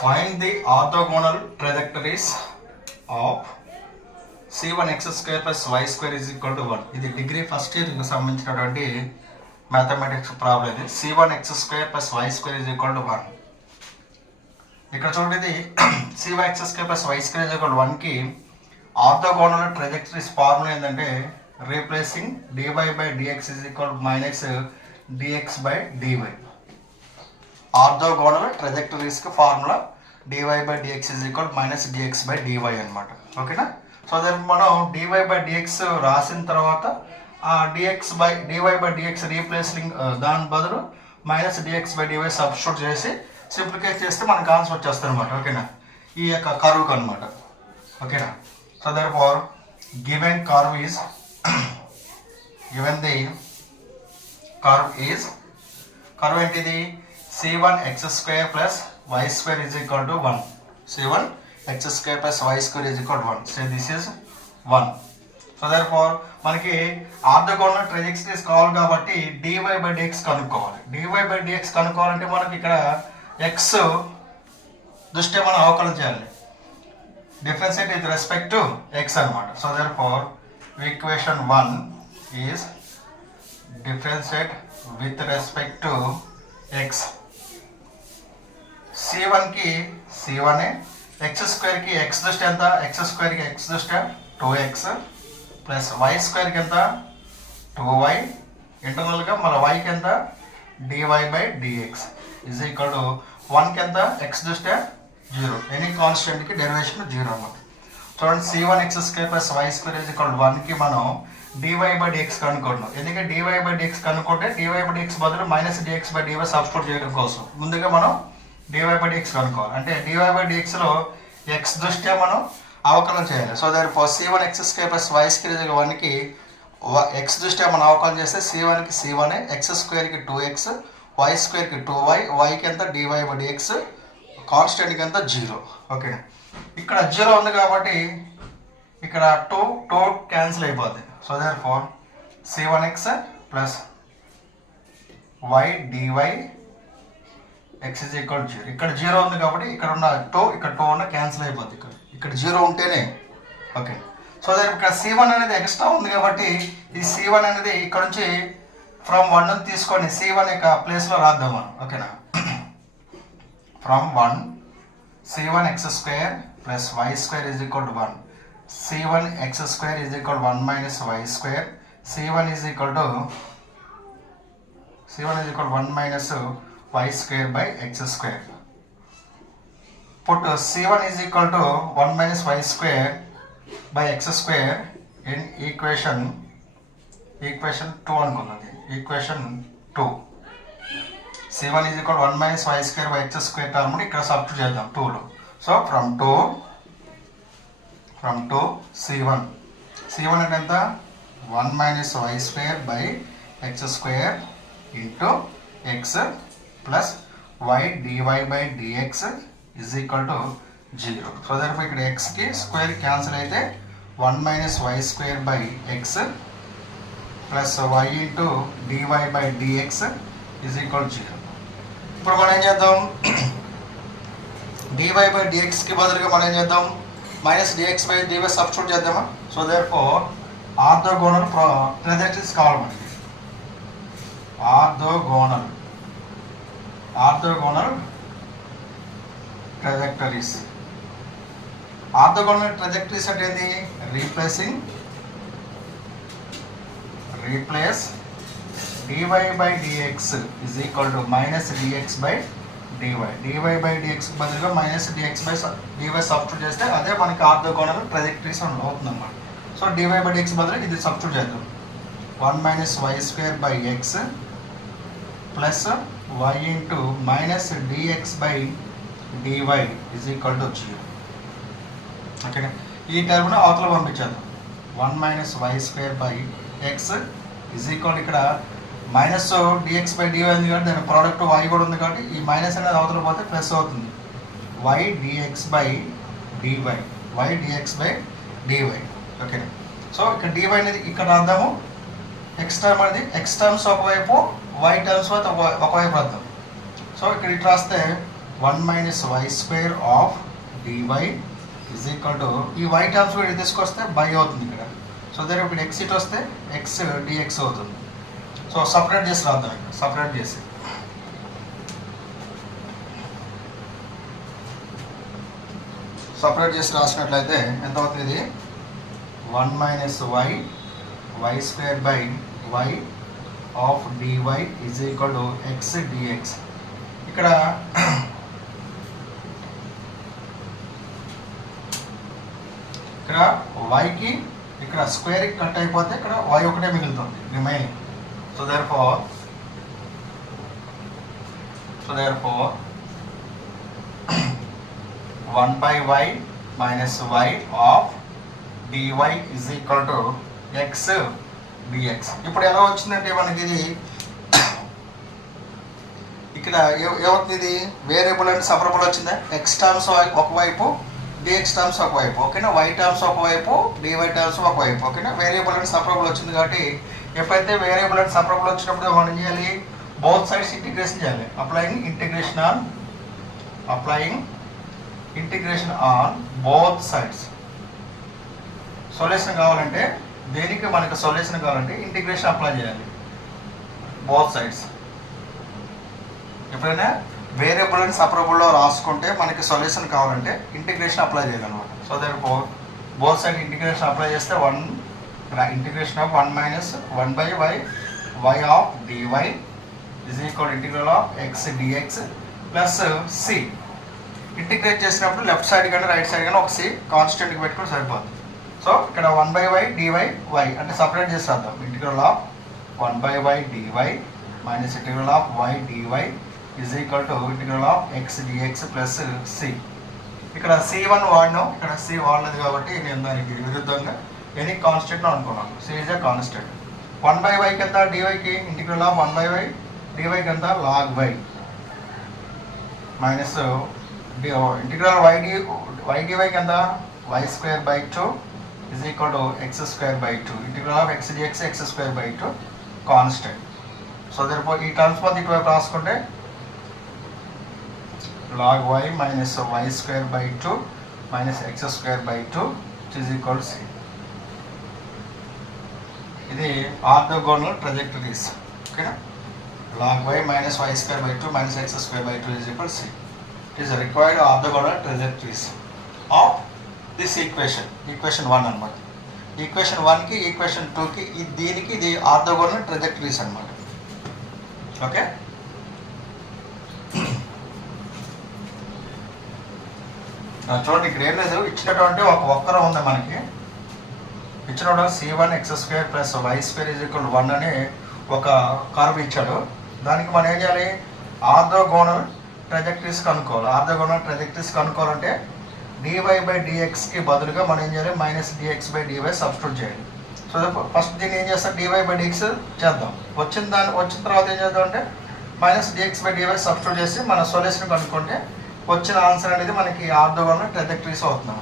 Find the orthogonal trajectories of c1 x square plus y square is equal to 1. ఇది degree first ఇయర్కి సంబంధించినటువంటి mathematics problem. ఇది c1 x square plus y square is equal to 1. ఇక్కడ చూడండి, c1 x square plus y square is equal to 1కి orthogonal ట్రజెక్టరీస్ formula ఏంటంటే replacing dy by dx is equal to minus dx by dy. Orthogonal ట్రజెక్టరీస్కి formula dy by dx is equal to minus dx by dy అనమాట. ఓకేనా? So దానికి మనం dy by dx రాసిన తర్వాత dy by dx replacing దాని బదులు minus dx by dy substitute చేసి సింప్లికేట్ చేస్తే మనకు ఆన్సర్ వచ్చేస్తుంది అనమాట. ఓకేనా? ఈ యొక్క కర్వ్కి అనమాట. ఓకేనా? So therefore given curve is given the curve ఏంటిది c1 x square plus y square is equal to 1. c1 x square plus y square is equal to 1. So this is 1. So therefore మనకి orthogonal ట్రజెక్టరీస్ కావాలి కాబట్టి dy by dx కనుక్కోవాలి. dy by dx కనుక్కోవాలంటే మనకి ఇక్కడ x దృష్ట్యా మనం అవకలనం చేయాలి. Differentiate with respect to x అనమాట. So therefore equation 1 is differentiate with respect to x. c1 కి c1 x స్క్వేర్ కి x దృష్టి ఎంత, x స్క్వేర్ కి x దృష్టి 2x ప్లస్ y స్క్వేర్ కి ఎంత 2y ఇంటర్నల్ గా మన y కి ఎంత dy by dx is equal to 1 కి ఎంత x దృష్టి 0. ఎనీ కాన్స్టెంట్ కి డెరివేషన్ 0 అన్నమాట. చూడండి, c1 x square plus y square is equal to 1 కి మనం dy by dx కనుక్కుంటున్నాం. ఎందుకంటే dy by dx కనుక్కుంటే dy by dx బదులు minus dx by dy substitute చేయడం కోసం ముందుగా మనం dy by dx కనుక్కోవాలి. అంటే dy by dx లో x దృష్ట్యా మనం అవకలనం చేయాలి. So therefore c1 x square plus y square 1 కి x దృష్ట్యా మనం అవకలనం చేస్తే c1 కి c1 x స్క్వేర్ కి 2x y స్క్వేర్ కి 2y y కి ఎంత dy by dx కాన్స్టెంట్ కి ఎంత 0. ఓకే, ఇక్కడ 0 ఉంది కాబట్టి ఇక్కడ 2 క్యాన్సిల్ అయిపోద్ది. So therefore c1x plus y dy x is equal to 0. ఇక్కడ 0 ఉంది కాబట్టి ఇక్కడ ఉన్న 2 ఇక్కడ 2 ఉన్న క్యాన్సిల్ అయిపోద్ది. ఇక్కడ 0 ఉంటేనే ఓకే. సో ఇక్కడ c1 అనేది ఎక్స్ట్రా ఉంది కాబట్టి ఈ c1 అనేది ఇక్కడ నుంచి ఫ్రమ్ 1 తీసుకొని c1 యొక్క ప్లేస్లో రాద్దాం మనం. ఓకేనా? From 1 c1 x square plus y square is equal to 1. c1 x square is equal to 1 minus y square. c1 is equal to 1 minus y square by x square. Put c1 is equal to 1 minus y square by x square in equation 2 అనుకున్నది. equation 2 c1 is equal to 1 minus y square by x square term ఇక్కడ substitute చేద్దాం 2లో. So from 2 c1 అంటే ఎంత 1 minus y square by x square into x plus y dy by dx is equal to 0. So therefore ఇక్కడ x కి square cancel అయితే 1 minus y square by x plus y into dy by dx is equal to 0. ఇప్పుడు మనం ఏం చేద్దాం, dy by dx కి బదులుగా మనం ఏం చేద్దాం minus dx by dy substitute చేద్దామా. సో therefore ఆర్థోగోనల్ ట్రజెక్టరీస్ కావాలి మనకి. ఆర్థోగోనల్ ట్రజెక్టరీస్ అంటే ఏంది replace dy by dx is equal to minus dx by dy by dx బదులుగా minus dx by dy substitute చేస్తే అదే మనకి ఆర్థోగోనల్ ట్రజెక్టరీస్ అవుతుందన్నమాట. సో dy by dx బదులు ఇది సబ్స్టిట్యూట్ చేద్దాం 1 minus y square by x plus y into minus dx by dy is equal to 0. Okay, ఈ టర్మ్ను అవతల పంపించేద్దాం 1 minus y square by x is equal ఇక్కడ మైనస్ dx by dy ఉంది కాబట్టి దాని product y కూడా ఉంది కాబట్టి ఈ మైనస్ అనేది అవతల పోతే ప్లస్ అవుతుంది y dx by dy. Okay, so ఇక్కడ dy అనేది ఇక్కడ రాద్దాము. x టర్మ్ అనేది x టర్మ్స్ ఒకవైపు y టర్మ్స్ ఒకవైపు రాద్దాం. సో ఇక్కడ ఇటు రాస్తే 1 minus y square of dy is equal to ఈ వై టర్మ్స్ కూడా తీసుకొస్తే బై అవుతుంది ఇక్కడ. సో దగ్గర ఇప్పుడు ఎక్స్ ఇటు వస్తే ఎక్స్ డిఎక్స్ అవుతుంది. సో సపరేట్ చేసి రాద్దాం, ఇక్కడ సపరేట్ చేసి రాసినట్లయితే ఎంత అవుతుంది? ఇది 1 minus y square by y of dy is equal to x dx. ఇక్కడ వైకి ఇక్కడ స్క్వేర్ కట్ అయిపోతే ఇక్కడ వై ఒకటే మిగులుతుంది remaining. So therefore 1 by y minus y of dy is equal to x dx. ఇప్పుడు ఎలా వచ్చిందంటే మనకి ఇది ఇక్కడ ఏమవుతుంది? ఇది వేరియబుల్ అండ్ సపరబుల్ వచ్చిందా? ఎక్స్ టర్మ్స్ ఒకవైపు, డిఎక్స్ టర్మ్స్ ఒకవైపు, ఓకేనా? వై టర్మ్స్ ఒకవైపు, డివై టర్మ్స్ ఒకవైపు, ఓకేనా? వేరియబుల్ అండ్ సపరబుల్ వచ్చింది కాబట్టి ఎప్పుడైతే వేరియబుల్ అండ్ సపరబుల్ వచ్చినప్పుడు మనం ఏం చేయాలి? బోత్ సైడ్స్ ఇంటిగ్రేషన్ చేయాలి. Applying integration on both sides. Solution కావాలంటే దేనికి మనకు సొల్యూషన్ కావాలంటే ఇంటిగ్రేషన్ అప్లై చేయాలి బోత్ సైడ్స్. ఎప్పుడైనా వేరియబుల్ అండ్ సపరబుల్లో రాసుకుంటే మనకి సొల్యూషన్ కావాలంటే ఇంటిగ్రేషన్ అప్లై చేయాలన్నమాట. So that both side integration apply చేస్తే integration of 1 minus 1 by y of dy is equal integral of x dx plus C. Integrate చేసినప్పుడు left side కానీ right side కానీ ఒక C కాన్స్టెంట్కి పెట్టుకుని సరిపోతుంది. సో ఇక్కడ 1 బై వై డివై వై అంటే separate చేసి రాద్దాం. Integral of 1 by y dy minus integral of y dy is equal to integral of x dx plus c. ఇక్కడ C1 వాడినాం, ఇక్కడ సి వాడలేదు కాబట్టి నేను దానికి విరుద్ధంగా ఎనీ కాన్స్టెంట్ అనుకున్నాను. C is a constant. 1 by వైకి ఎంత? డివైకి ఇంటిగ్రల్ ఆఫ్ 1 బై వై డివైకి ఎంత? Log y minus integral y డివైకి ఎంత? Y square by 2 is equal to x square by 2. Integral of x dx x square by 2 constant. So దర్పో ఈ terms మొత్తం ఇటువైపు రాసుకుంటే log y minus y square by 2 minus x square by 2 which is equal to c. ఇది orthogonal ట్రజెక్టరీస్, ఓకేనా? log y minus y square by 2 minus x square by 2 is equal to c. It is a required orthogonal trajectories of this equation 1 అన్నమాట. Equation 1కి equation 2కి దీనికి ఇది orthogonal ట్రజెక్టరీస్ అన్నమాట. Okay, చూడండి ఇక్కడ ఏం లేదు, ఇచ్చినటువంటి ఒక వక్రం ఉంది మనకి. ఇచ్చినటువంటి C1 x square plus y square is equal 1 అని ఒక కర్వ్ ఇచ్చాడు. దానికి మనం ఏం చేయాలి? ఆర్థోగోనల్ ట్రజెక్టరీస్ కనుక్కోవాలి. ఆర్థోగోనల్ ట్రజెక్టరీస్ కనుక్కోవాలంటే డివై బై డిఎక్స్కి బదులుగా మనం ఏం చేయాలి? Minus dx by dy substitute చేయాలి. సో ఫస్ట్ దీన్ని ఏం చేస్తాం? డివై బై డిఎక్స్ చేద్దాం. వచ్చిన తర్వాత ఏం చేద్దాం అంటే minus dx by dy substitute చేసి మన సొల్యూషన్ కనుక్కుంటే వచ్చిన ఆన్సర్ అనేది మనకి ఆర్థోగోనల్ ట్రజెక్టరీస్ అవుతున్నాం.